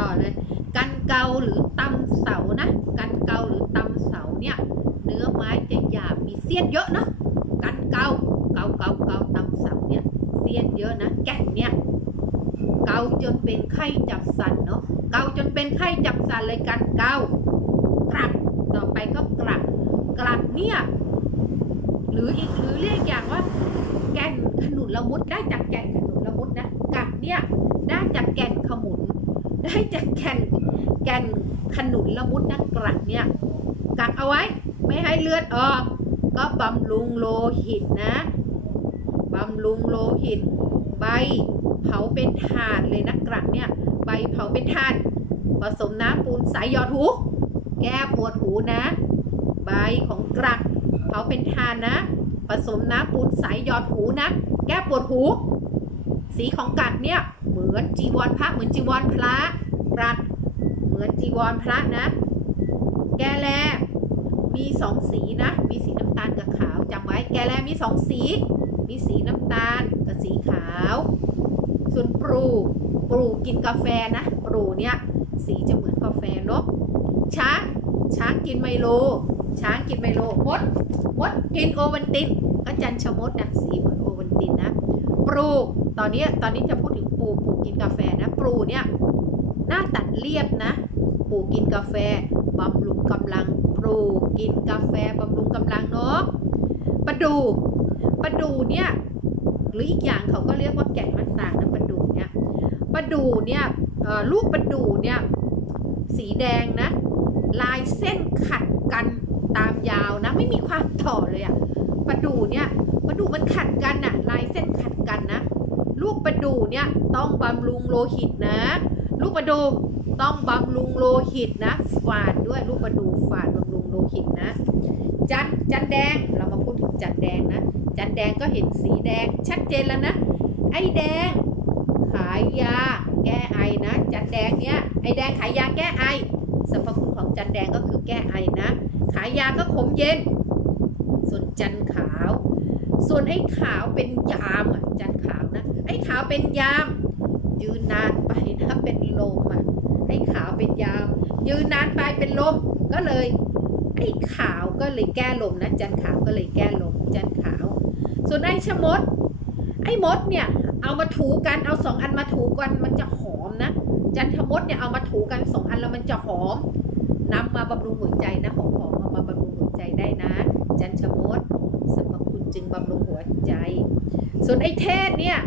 ต่อเลย กันเกาหรือตำเสานะ กันเกาหรือตำเสาเนี่ย เนื้อไม้จะหยาบมีเสี้ยนเยอะเนาะกันเกาเกาเกาเกาตำเสาเนี่ยเสี้ยนเยอะนะแก่นเนี่ยเกาจนเป็นไข้จับสันเนาะเกาจนเป็นไข้จับสันเลยกันเกากรัดต่อไปก็กรัดกรัดเนี่ยหรืออีกหรือเรียกอย่างว่าแก่นขนุนละมุดได้จากแก่นขนุนละมุดนะกัดเนี่ยได้จากแก่นขมุน ได้จากแก่นแก่นขนุนละมุดนะกกรัดเนี่ยกักเอาไว้ไม่ให้เลือดออก ก็บำรุงโลหิตนะบำรุงโลหิต ใบเผาเป็นถ่านเลยนะกกรัดเนี่ยใบเผาเป็นถ่านผสมน้ำปูนใสหยอดหู แก้ปวดหูนะ ใบของกรัดเผาเป็นถ่านนะ ผสมน้ำปูนใสหยอดหูนะ แก้ปวดหู สีของกัดเนี่ย มือนจีวรพระเหมือนจีวรพระกัดเหมือนจีวรพระนะ แกแลมีสองสีนะ มีสีน้ำตาลกับขาวจำไว้ แกแลมีสองสี มีสีน้ำตาลกับสีขาว ส่วนปลูปลูกินกาแฟนะปลูเนี่ยสีจะเหมือนกาแฟเนกช้างช้างกินไมโล ช้างกินไมโลมดมดกินโอวันตินก็จันชมดนะสีเหมือนโอวันตินนะ ปลูตอนนี้ตอนนี้จะพูดถึง ปลูปูกินกาแฟนะปลูเนี่ยหน้าตัดเรียบนะปลูกินกาแฟบำรุงกำลังปลูกินกาแฟบำรุงกำลังเนาะประดูประดูเนี่ยหรืออีกอย่างเขาก็เรียกว่าแก่นมะสางนะประดูเนี่ยประดูเนี่ยลูกประดูเนี่ยสีแดงนะ ลายเส้นขัดกันตามยาวนะ ไม่มีความต่อเลยอะประดูเนี่ยประดูมันขัดกันน่ะลายเส้นขัดกันนะ ลูกประดูเนี่ยต้องบำรุงโลหิตนะ ลูกประดูต้องบำรุงโลหิตนะฝาดด้วยลูกประดูฝาดบำรุงโลหิตนะ จันจันแดงเรามาพูดถึงจันแดงนะ จันแดงก็เห็นสีแดงชัดเจนแล้วนะ ไอ้แดง ขายยาแก้ไอนะ จันแดงเนี่ยไอ้แดงขายยาแก้ไอสรรพคุณของจันแดงก็คือแก้ไอนะ ขายยาก็ขมเย็น ส่วนจันขาว ส่วนไอ้ขาวเป็นยามอะจันขาวนะ ไอ้ขาวเป็นยาม ยืนนานไปนะเป็นลมอะไอ้ขาวเป็นยาม ยืนนานไปเป็นลมก็เลยไอ้ขาวก็เลยแก้ลมนะจันขาวก็เลยแก้ลมจันขาว ส่วนไอ้ชะมด ไอ้มดเนี่ยเอามาถูกันเอาสองอันมาถูกันมันจะหอมนะ จันทมดเนี่ยเอามาถูกันสองอันแล้วมันจะหอมนำมาบำรุงหัวใจนะหอมหอมๆเอามาบำรุงหัวใจได้นะ จันทมดสรรพคุณจึงบำรุงหัวใจ ส่วนไอ้เทศเนี่ย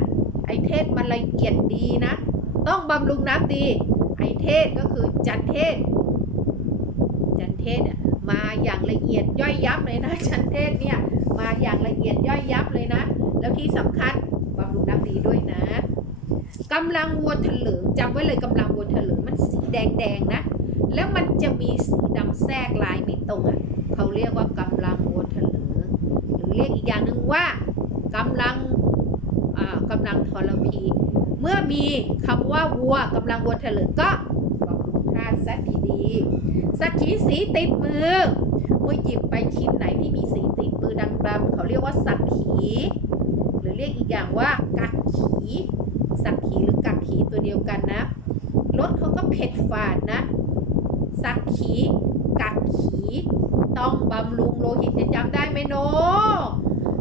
ไอ้เทศมันละเอียดดีนะ ต้องบำรุงน้ำดี ไอ้เทศก็คือจันเทศ จันเทศเนี่ยมาอย่างละเอียดย่อยยับเลยนะ จันเทศเนี่ยมาอย่างละเอียดย่อยยับเลยนะ แล้วที่สำคัญบำรุงน้ำดีด้วยนะกำลังวัวเถลิงจำไว้เลยกำลังวัวเถลิงมันสีแดงแดงนะ แล้วมันจะมีสีดำแทรกลายไม่ตรงอะเขาเรียกว่ากำลังวัวเถลิงหรือเรียกอีกอย่างหนึ่งว่ากำลังากำลังทรพี เมื่อมีคำว่าวัวกำลังวัวเถลิงก็บำรุงธาตุซะดีสักขีสีติดมือมุ้ยหยิบไปชิ้นไหนที่มีสีติดมือดำๆเขาเรียกว่าสักขีหรือเรียกอีกอย่างว่ากักขีสักขีหรือกักขีตัวเดียวกันนะรสเขาก็เผ็ดฝาดนะ สักขีกักขี ต้องบำรุงโลหิตจะจำได้ไหมโน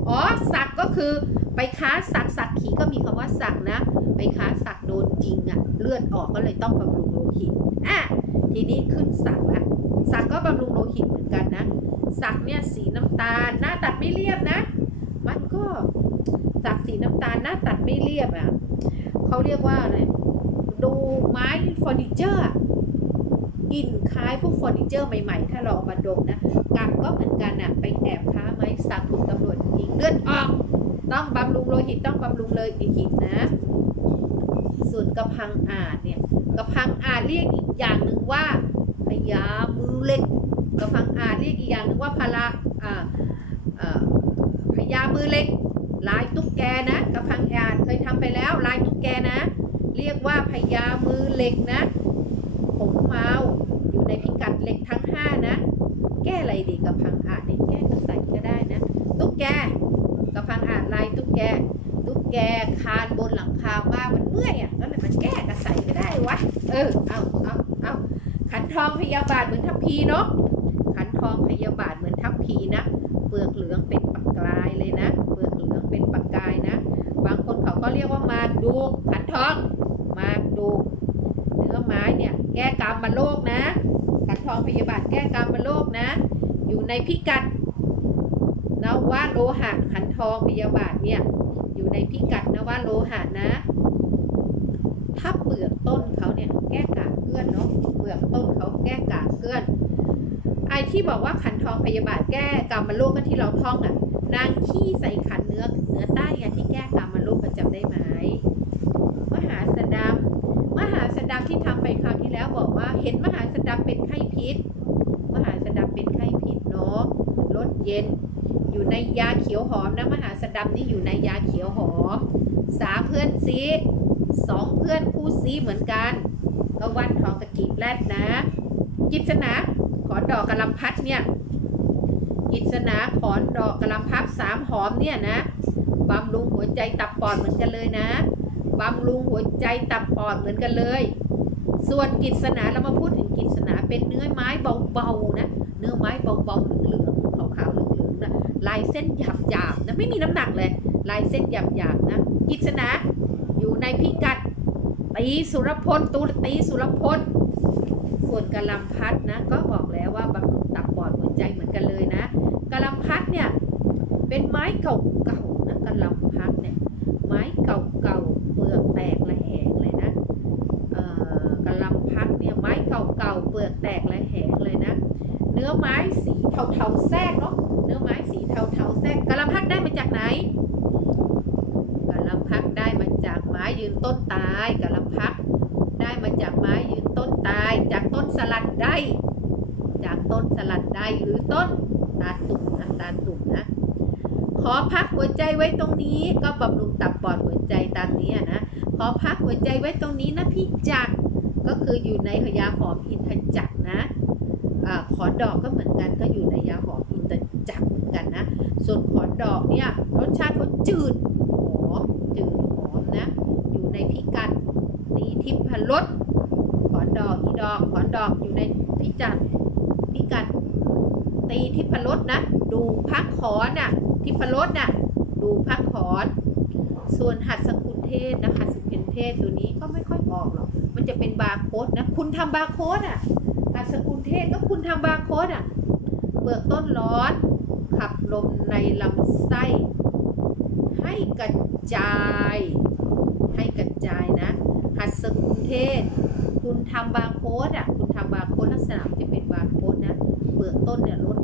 อ๋อสักก็คือ ไปค้าสักสักขีก็มีคำว่าสักนะ ไปค้าสักโดนจริงอะเลือดออกก็เลยต้องบำรุงโลหิตอะทีนี้ขึ้นสักละสักก็บำรุงโลหิตเหมือนกันนะ สักเนี่ยสีน้ำตาล หน้าตัดไม่เรียบนะ มันก็สักสีน้ำตาลหน้าตัดไม่เรียบอะเขาเรียกว่าอะไรดูไม้เฟอร์นิเจอร์กลิ่นคล้ายพวกเฟอร์นิเจอร์ใหม่ๆ ถ้าเราเอามาดมนะกักก็เหมือนกันอะไปแอบค้าไม้สักถูกตำรวจยิงเลือดออก ต้องบำรุงโลหิตต้องบำรุงเลยหิตนะ ส่วนกระพังอาจเนี่ยกระพังอาจเรียกอีกอย่างหนึ่งว่าพญามือเหล็กกระพังอาจเรียกอีกอย่างหนึ่งว่าพลาอ่าพญามือเหล็กลายตุ๊กแกนะกระพังอาจเคยทำไปแล้วลายตุ๊กแกนะ เรียกว่าพญามือเหล็กนะผงเมาอยู่ในพิกัดเหล็กทั้งห้านะ แก้อะไรดีกระพังอาจเนี่ยแก้กระใสก็ได้นะ ตุ๊กแกระพังอาจลายตุ๊กแก ตุ๊ก แกคานบนหลังคามากมันเมื่อยอะก็เลยมันแก้กระใสก็ได้วะ เออ เอาเอาเอาขันทองพยาบาทเหมือนทัพพีเนาะ ขันทองพยาบาทเหมือนทัพพีนะ เปลือกเหลืองเป็นปากกลายเลยนะ เปลือกเหลืองเป็นปากกายนะ บางคนเขาก็เรียกว่ามากดูขันทอง มากดูเนื้อไม้เนี่ย แก้กรรมมาโลกนะ ขันทองพยาบาทแก้กรรมมาโลกนะ อยู่ในพิกัดนว่าโลหะขันทองพยาบาทเนี่ย อยู่ในพิกัดนวโลหะนะ ถ้าเปลือกต้นเขาเนี่ยแก้กากเกลื่อนเนาะเปลือกต้นเขาแก้กากเกลื่อนไอ้ที่บอกว่าขันทองพยาบาทแก้กรรมมาโลกก็ที่เราท่องอะ นางขี้ใส่ขันเนื้อเนื้อใต้ไงที่แก้กรรมมาโลกประจำได้ไหมมหาสดำมหาสดำที่ทำไปคราวที่แล้วบอกว่าเห็นมหาสดำเป็นไข้พิษ มหาสดำเป็นไข้พิษเนาะลดเย็น ยู่ในยาเขียวหอมนะมหาสดำนี่อยู่ในยาเขียวหอมสาเพื่อนซีสองเพื่อนคู่ซีเหมือนกันก็วันทองกะกีบแรดนะ กิจนาขอนดอกกระลำพัดเนี่ยกิจนาขอนดอกกระลำพัดสามหอมเนี่ยนะบำรุงหัวใจตับปอดเหมือนกันเลยนะบำรุงหัวใจตับปอดเหมือนกันเลย ส่วนกิจนาเรามาพูดถึงกิจนาเป็นเนื้อไม้เบาๆนะ เนื้อไม้เบาๆเหลือง ลายเส้นหยาบๆนะไม่มีน้ำหนักเลย ลายเส้นหยาบๆนะกิจนาอยู่ในพิกัดตีสุรพลตูตีสุรพลส่วนกะลำพัดนะก็บอกแล้วว่าบำรุงตับปอดหัวใจเหมือนกันเลยนะกะลำพัดเนี่ยเป็นไม้เก่าๆนะกะลำพัดเนี่ยไม้เก่าๆเปลือกแตกระแหงเลยนะเอ่อกะลำพัดเนี่ยไม้เก่าๆเปลือกแตกระแหงเลยนะ เนื้อไม้สีเทาๆแทรก ได้มาจากไหนกะลำพัดได้มาจากไม้ยืนต้นตายกะลำพัดได้มาจากไม้ยืนต้นตาย จากต้นสลัดได้ จากต้นสลัดได้หรือต้นตาตุ่มนะตาตุ่มนะขอพักหัวใจไว้ตรงนี้ก็บำรุงตับปอดหัวใจตามนี้นะขอพักหัวใจไว้ตรงนี้นะพี่จักก็คืออยู่ในพยาหอมอินทจักนะอขอดอกก็เหมือนกันก็อยู่ในยาหอม อินทจักเหมือนกันนะ ส่วนขอนดอกเนี่ยรสชาติเขาจืดหอมจืดหอมนะ อยู่ในพิกัดตีทิพรสขอนดอกอีดอกขอนดอกอยู่ในพิจัดพิกัดตีทิพรสนะ ดูพักขอนน่ะทิพรสน่ะดูพักขอน ส่วนหัดสกุลเทศนะหัดสกุลเทศตัวนี้ก็ไม่ค่อยออกหรอกมันจะเป็นบาร์โค้ดนะ คุณทำบาร์โค้ดอะหัดสกุลเทศก็คุณทำบาร์โค้ดอะ เปลือกต้นร้อน ขับลมในลำไส้ ให้กระจาย ให้กระจายนะ หัดสกุลเทศ คุณทำบางโค้ดอะ คุณทำบางโค้ดลักษณะมันจะเป็นบางโค้ดนะ เปลือกต้นเนี่ยลด